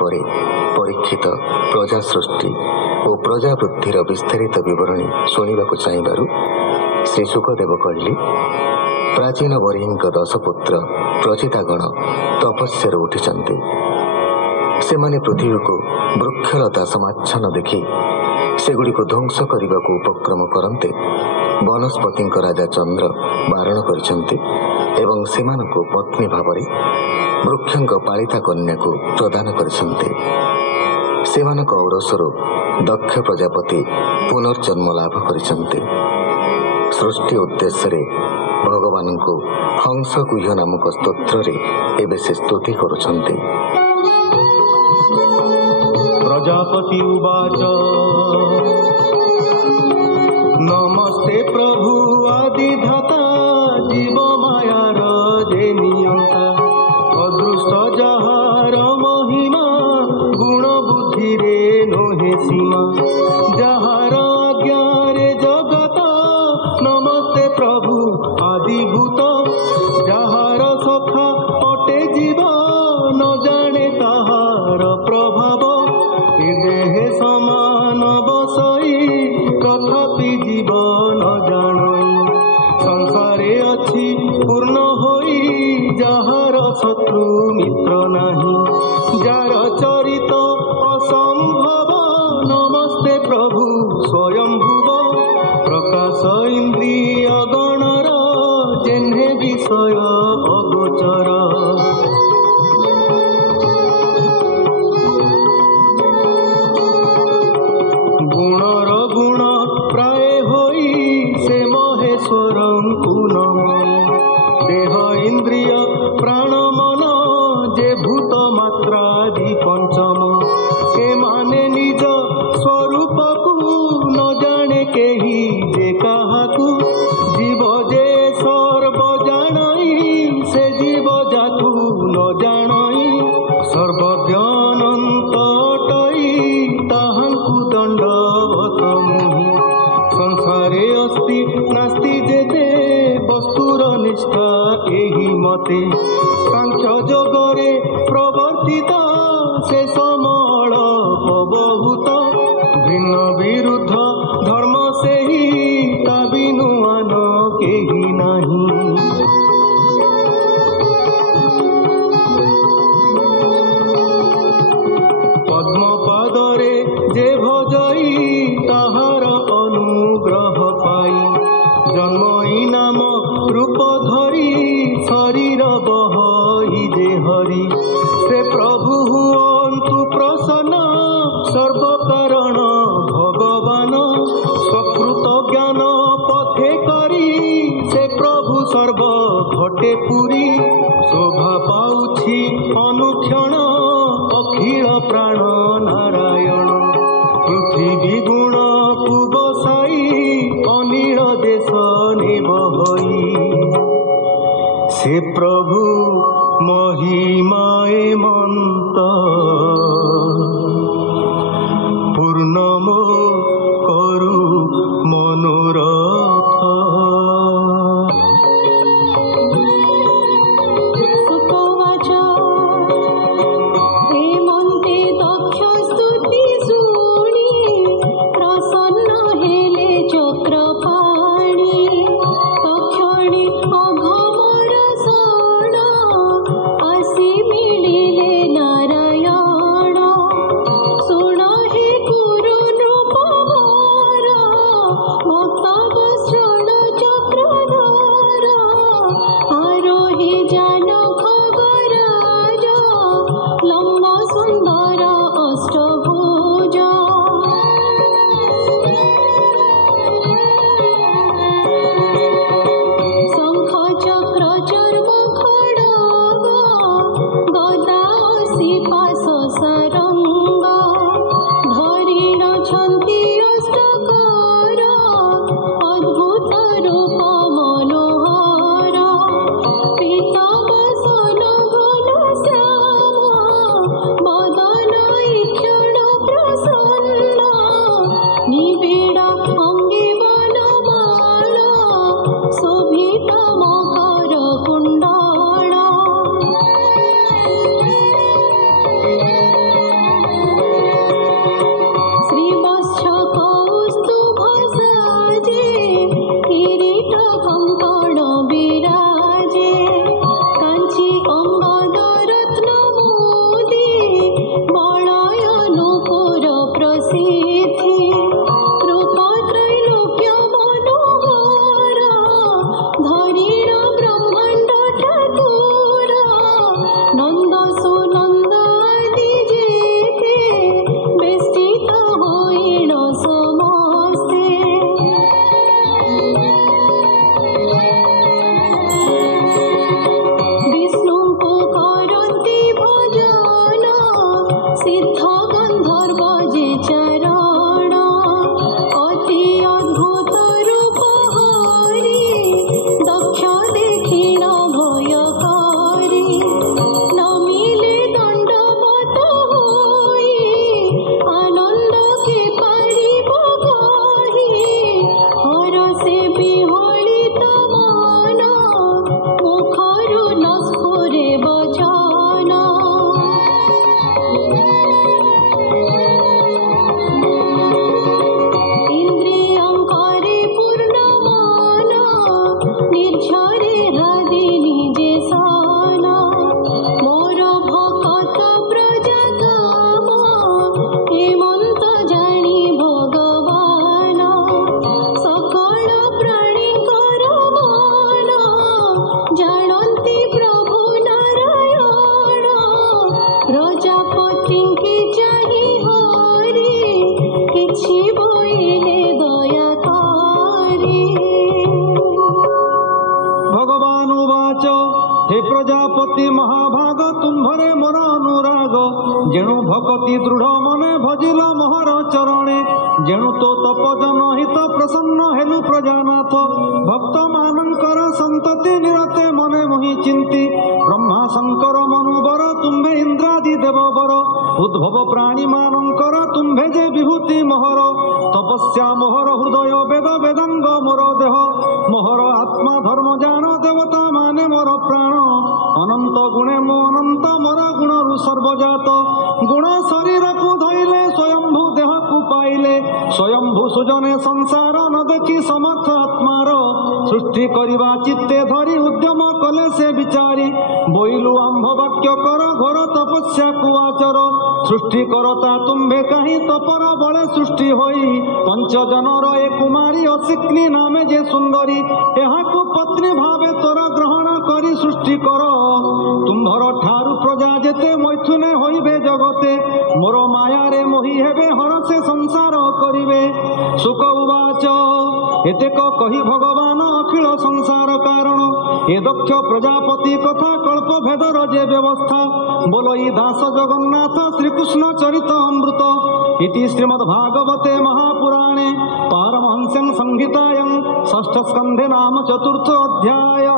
ପରେ ପରୀକ୍ଷିତ ପ୍ରଜା ସୃଷ୍ଟି ଓ ପ୍ରଜା ବୃଦ୍ଧିର ବିସ୍ତାରିତ ବିବରଣୀ ଶୁଣିବାକୁ ଚାହିଁବାରୁ ଶ୍ରୀ ଶୁକଦେବ କହିଲେ, ପ୍ରାଚୀନ ବରିହୀଙ୍କ 10 ପୁତ୍ର ପ୍ରଚିତାଗଣ ତପସ୍ୟାରୁ ଉଠିଛନ୍ତି। ସେମାନେ ପୃଥିବୀକୁ ବୃକ୍ଷଲତା ସମାଚ୍ଛନ୍ନ ଦେଖି ସେଗୁଡ଼ିକୁ ଧ୍ୱଂସ କରିବାକୁ ଉପକ୍ରମ କରନ୍ତେ ବନସ୍ପତିଙ୍କ ରାଜା ଚନ୍ଦ୍ର ବାରଣ କରିଛନ୍ତି ଏବଂ ସେମାନଙ୍କୁ ପତ୍ନୀ ଭାବରେ ବୃକ୍ଷଙ୍କ ପାଳିତା କନ୍ୟାକୁ ପ୍ରଦାନ କରିଛନ୍ତି। ସେମାନଙ୍କ ଔରସରୁ ଦକ୍ଷ ପ୍ରଜାପତି ପୁନର୍ଜନ୍ମ ଲାଭ କରିଛନ୍ତି। ସୃଷ୍ଟି ଉଦ୍ଦେଶ୍ୟରେ ଭଗବାନଙ୍କୁ ହଂସଗୁହ୍ୟ ନାମକ ସ୍ତୋତ୍ରରେ ଏବେ ସେ ସ୍ତୁତି କରୁଛନ୍ତି। प्रजापति उवाच नमस्ते प्रभु आदिधाता जीव मायार जे नियंता अदृष्ट जाहार महिमा गुण बुद्धि रे नोहे सीमा जाहार आज्ञारे जगत नमस्ते प्रभु आदिभूत जाहार सखा अटे जीव न जाने ताहार प्रभाव देहे समान बसई तथापि जीवन जानई संसारे अच्छी पूर्ण होई जाहार शत्रु मित्र नाही जार चरित असंभव नमस्ते प्रभु स्वयंभुव प्रकाश इंद्रिय गणर जेन्हे विषय अगोचर गुणर गुण प्राय होई से महेश्वरं पुनः देह इंद्रिय प्राण मन जे भूत मात्रादि पंचम ए माने निज स्वरूप को न जाने केही जे काहाकू जीव जे सर्व जानई से जीव जातु न जानई सर्वज्ञानंत अटई ताहांकु दंडवत मुहि संसारे अस्ति नास्ति जेते वस्तुर निष्ठा एहि मते सांख्य जोगरे प्रवर्तित से समल बहुत भिन्न विरुद्ध धर्म से ही ता बिनुआन केहि नाही पद्मपदरे जे भजई ताहार अनुग्रह पाई जन्मई नाम रूप धरी शरीर बहई जे हरि से प्रभु हुअन्तु प्रसन्न सर्व कारण भगवान सकृत ज्ञान पथे करी से प्रभु सर्व घटे पुरी शोभा पाउछि अनुक्षण अखिल प्राण नारायण पृथ्वी गुण कुबसाई अनिल देश निबहई से प्रभु महिमाए मंत पूर्णमो करु मनोरथ अद्भुत रूप मनोहर भगवान् उवाच हे प्रजापति महाभाग तुम्भरे मोर अनुराग जेणु भक्ति दृढ़ मने भजिल मोहर चरणे जेणु तो तप जनहित प्रसन्न हेलु प्रजानाथ भक्त मानंकर संतति निरते मने मोहि चिंती ब्रह्मा शंकर मनुबर तुम्भे इंद्रादि देवबर उद्भव प्राणी मानंकर तुम्भे जे विभूति मोहर तपस्या मोहर हृदय वेद वेदांग मोर देह मोहर आत्मा धर्म जान देवता माने मोर प्राण अनंत गुणे मु अनंत मोर गुणरु सर्वजात गुण शरीर को धइले स्वयंभू देह को पाइले स्वयंभू सुजने संसार न देखी समर्थ आत्मार सृष्टि करिबा चित्ते धरी उद्यम कले से विचारी बोइलु आंभ वाक्य कर घोर तपस्या कुआचर सृष्टि करता तुम्भे कहीं तपर बले सृष्टि होई पंच जनर ए कुमारी असिक्नी नामे जे सुंदरी एहाकु पत्नी भावे तोर ग्रहण करी सृष्टि कर तुम्भर ठारु प्रजा जेते मैथुने होइबे जगते मोर माया रे मोहि हेबे हरसे संसार करिवे सुख उवाच एतेक कही भगवान अखिल संसार कारण ए दक्ष प्रजापति कथा कल्प भेदर जे व्यवस्था बोलई दास जगन्नाथ श्रीकृष्ण चरित अमृत इति श्रीमद्भागवते महापुराणे पारमहंस्यं संहितायां षष्ठ स्कन्धे नाम चतुर्थ अध्याय।